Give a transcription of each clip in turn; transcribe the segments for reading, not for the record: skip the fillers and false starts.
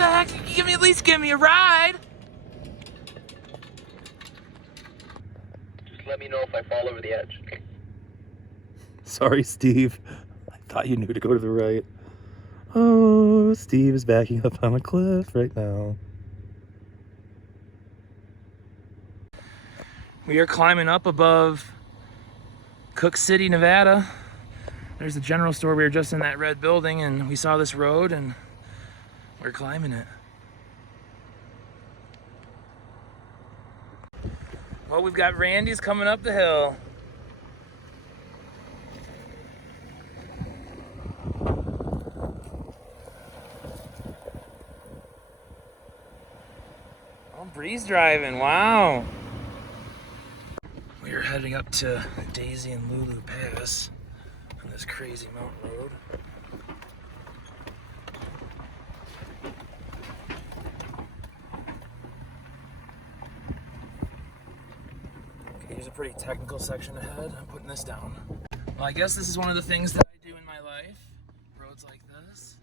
the heck? At least give me a ride. Just let me know if I fall over the edge. Sorry, Steve. I thought you knew to go to the right. Oh, Steve is backing up on a cliff right now. We are climbing up above Cooke City, Nevada. There's the general store. We were just in that red building and we saw this road and we're climbing it. Well, we've got Randy's coming up the hill. Oh, breeze driving, wow. We are heading up to Daisy and Lulu Pass on this crazy mountain road. Okay, here's a pretty technical section ahead. I'm putting this down. Well, I guess this is one of the things that I do in my life. Roads like this.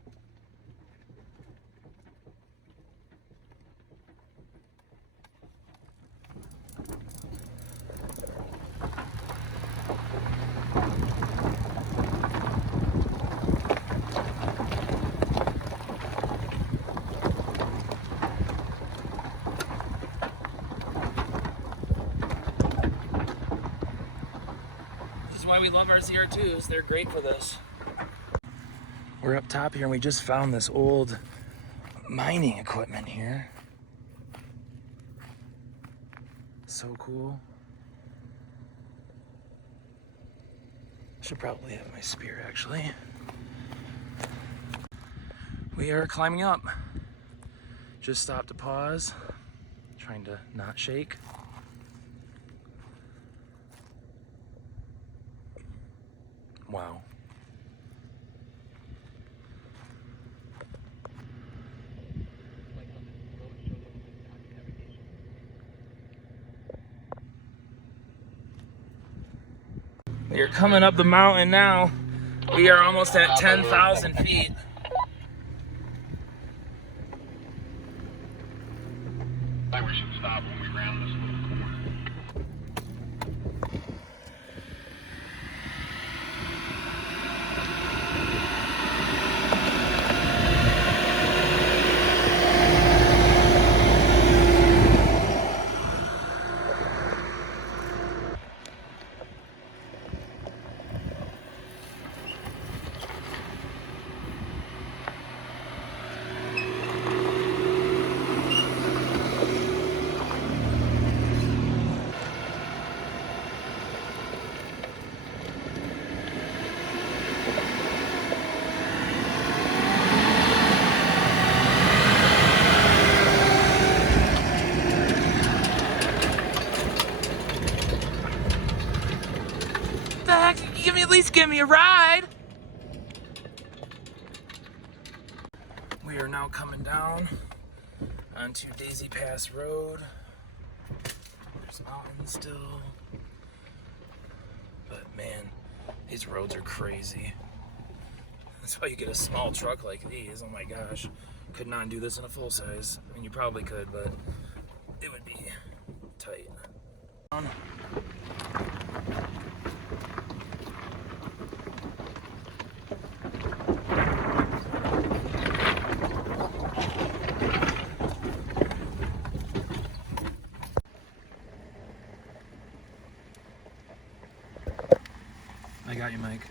Why we love our ZR2s. They're great for this. We're up top here and we just found this old mining equipment here. So cool. Should probably have my spear actually. We are climbing up. Just stopped to pause, trying to not shake. Wow. We are coming up the mountain now. We are almost at 10,000 feet. I think we should stop when we round this little corner. The heck? At least give me a ride. We are now coming down onto Daisy Pass Road. There's mountains still. But man, these roads are crazy. That's why you get a small truck like these. Oh my gosh. Could not do this in a full size. I mean, you probably could, but it would be tight. I got you, Mike.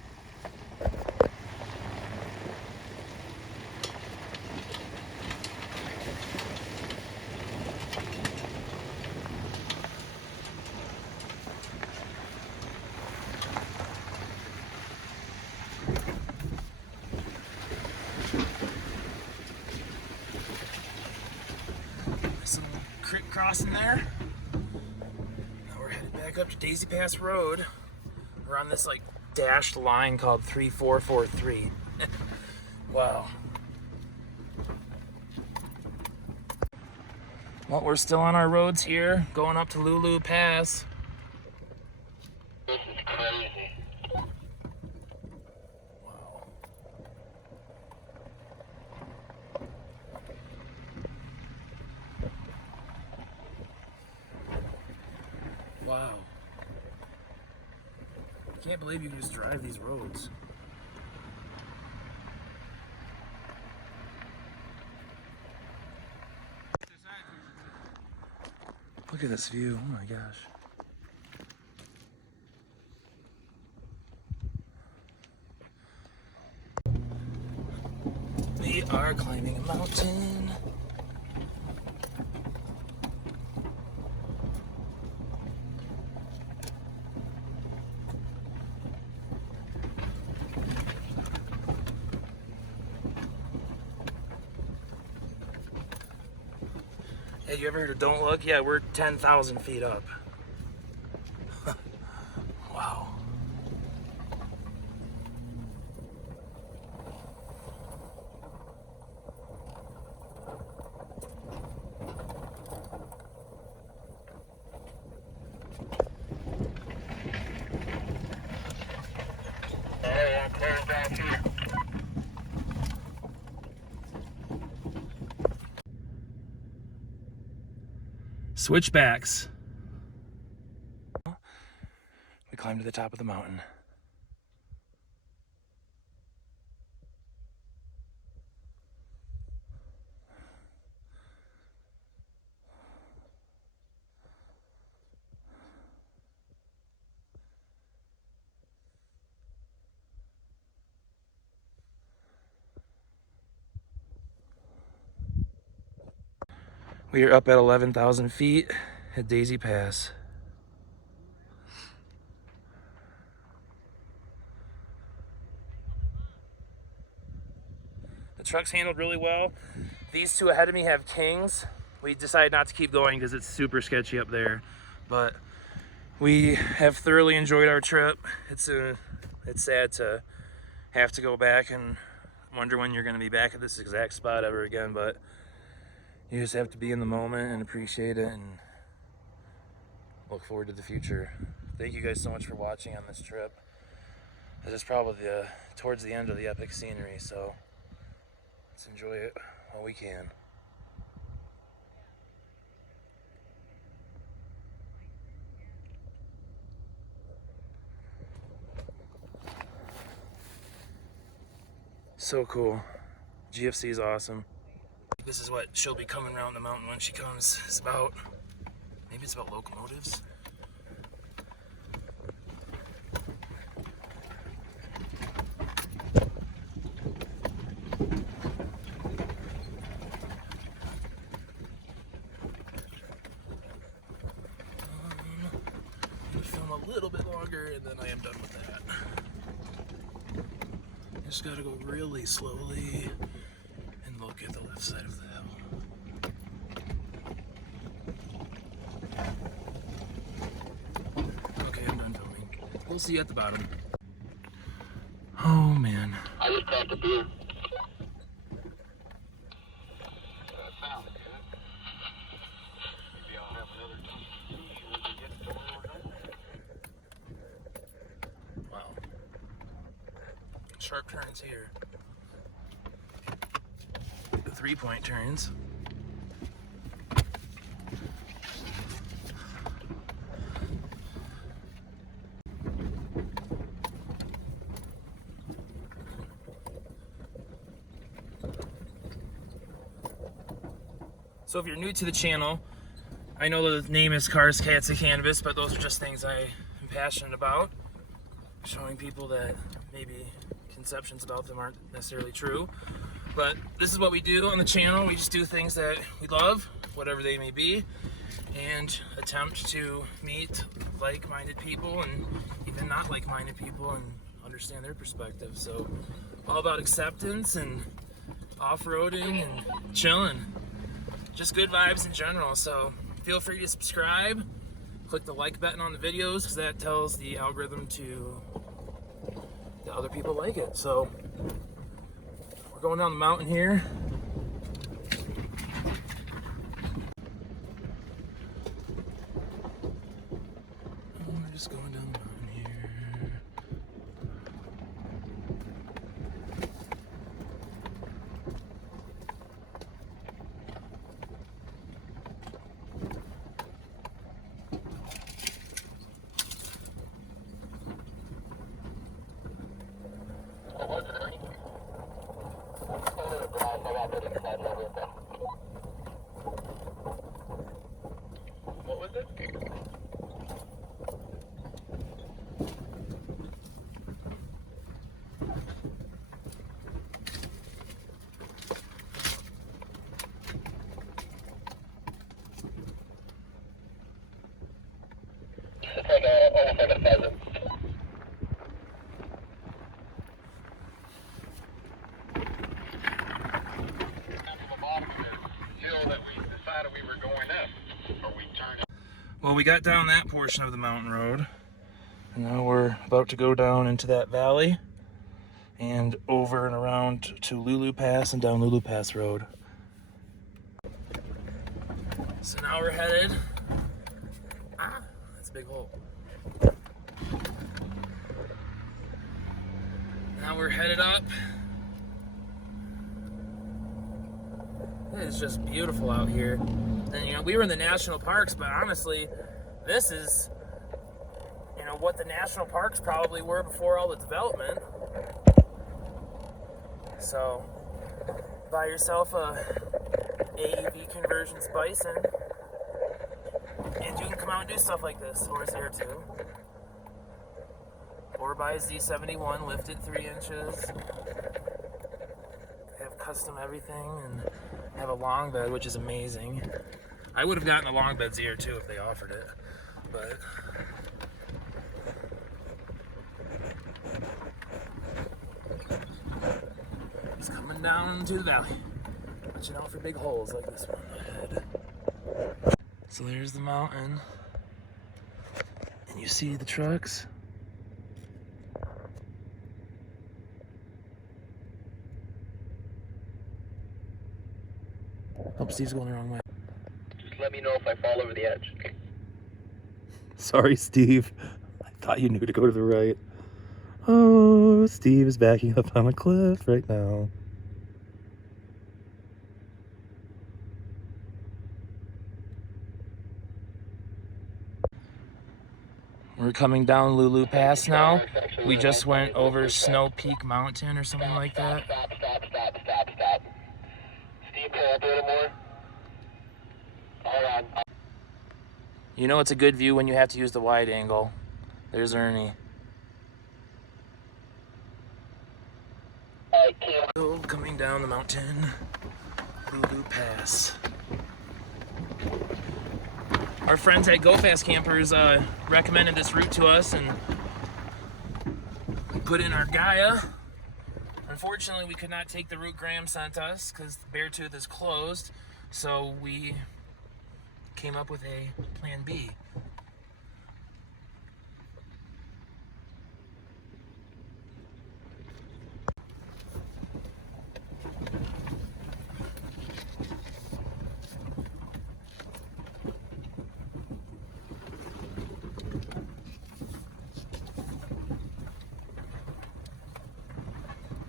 Some creek crossing there. Now we're headed back up to Daisy Pass Road. We're on this like dashed line called 3443. Wow. Well, we're still on our roads here, going up to Lulu Pass. This is crazy. Wow. can't believe you can just drive these roads. Look at this view, oh my gosh. We are climbing a mountain. Hey, you ever heard of Don't Look? Yeah, we're 10,000 feet up. Wow. Switchbacks. We climbed to the top of the mountain. We are up at 11,000 feet at Daisy Pass. The truck's handled really well. These two ahead of me have Kings. We decided not to keep going because it's super sketchy up there, but we have thoroughly enjoyed our trip. It's sad to have to go back and wonder when you're going to be back at this exact spot ever again, but you just have to be in the moment and appreciate it and look forward to the future. Thank you guys so much for watching on this trip. This is probably towards the end of the epic scenery, so let's enjoy it while we can. So cool. GFC is awesome. This is what she'll be coming around the mountain when she comes. It's about, maybe it's about locomotives. I'm gonna film a little bit longer and then I am done with that. Just gotta go really slowly and look at the left side of the hill. Okay, I'm done filming. We'll see you at the bottom. Oh man. I just cracked a beer. Wow. Sharp turns here. The 3-point turns. So if you're new to the channel, I know the name is Cars, Cats, and Canvas, but those are just things I am passionate about. Showing people that maybe conceptions about them aren't necessarily true. But this is what we do on the channel. We just do things that we love, whatever they may be, and attempt to meet like-minded people and even not like-minded people and understand their perspective. So all about acceptance and off-roading and chilling. Just good vibes in general. So feel free to subscribe, click the like button on the videos because that tells the algorithm that other people like it. So we're going down the mountain here. We're just going down the mountain here. What was it? It's like almost like a pheasant. Well, we got down that portion of the mountain road, and now we're about to go down into that valley and over and around to Lulu Pass and down Lulu Pass Road. So now we're headed, that's a big hole. Now we're headed up. It is just beautiful out here. And, you know, we were in the national parks, but honestly, this is, you know, what the national parks probably were before all the development. So, buy yourself a AEV Conversions Bison, and you can come out and do stuff like this, or ZR2. Or buy a Z71 lifted 3 inches. Have custom everything, and have a long bed, which is amazing. I would have gotten a long bed ZR2 if they offered it, but it's coming down to the valley. Watching out for big holes like this one ahead. So there's the mountain, and you see the trucks. Oh, Steve's going the wrong way. Just let me know if I fall over the edge. Sorry, Steve. I thought you knew to go to the right. Oh, Steve is backing up on a cliff right now. We're coming down Lulu Pass now. We just went over Snow Peak Mountain or something like that. Stop. Steve, pull up a little more. Hold on. You know it's a good view when you have to use the wide angle. There's Ernie. So, coming down the mountain, Lulu Pass. Our friends at Go Fast Campers recommended this route to us, and we put in our Gaia. Unfortunately, we could not take the route Graham sent us because Beartooth is closed, so we came up with a plan B.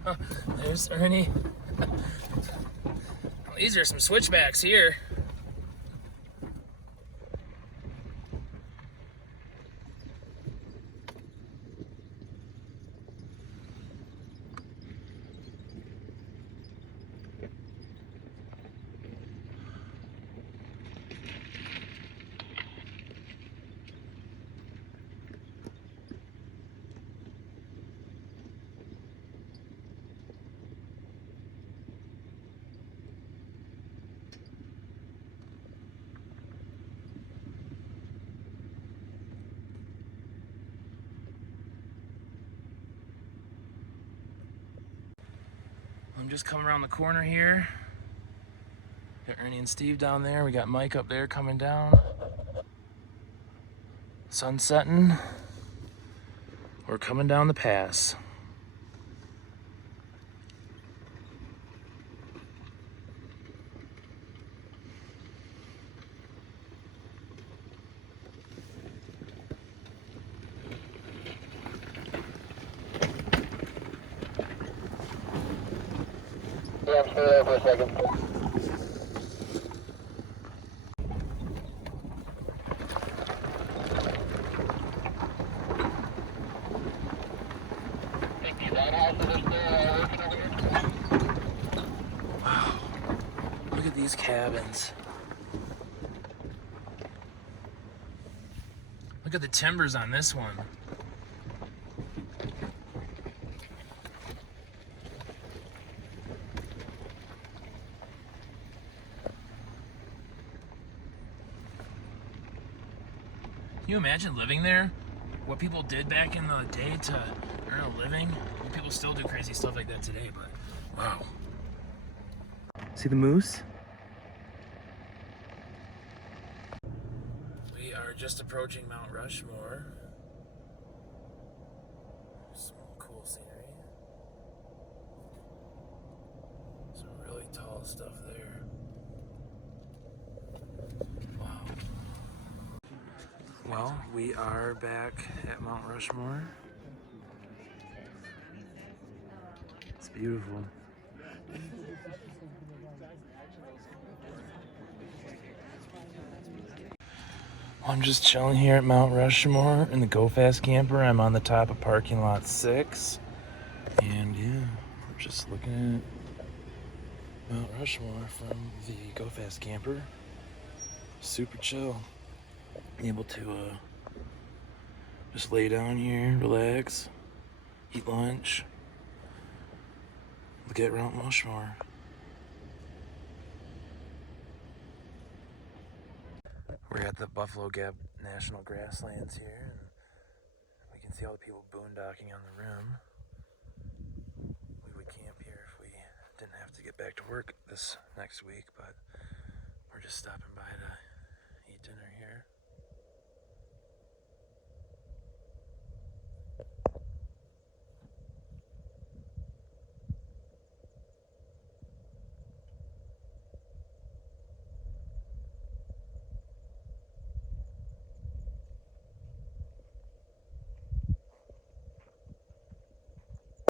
Oh, there's Ernie. Well, these are some switchbacks here. I'm just coming around the corner here. Got Ernie and Steve down there. We got Mike up there coming down. Sun setting. We're coming down the pass. Yeah, I'm still there for a second. Think these outhouses are still working over here? Wow. Look at these cabins. Look at the timbers on this one. Can you imagine living there? What people did back in the day to earn a living? I mean, people still do crazy stuff like that today, but wow. See the moose? We are just approaching Mount Rushmore. Some cool scenery. Some really tall stuff there. Wow. Well, we are back at Mount Rushmore. It's beautiful. I'm just chilling here at Mount Rushmore in the Go Fast camper. I'm on the top of parking lot 6. And yeah, we're just looking at Mount Rushmore from the Go Fast camper. Super chill. Able to just lay down here, relax, eat lunch, look at Mount Rushmore. We're at the Buffalo Gap National Grasslands here, and we can see all the people boondocking on the rim. We would camp here if we didn't have to get back to work this next week, but we're just stopping by to eat dinner here.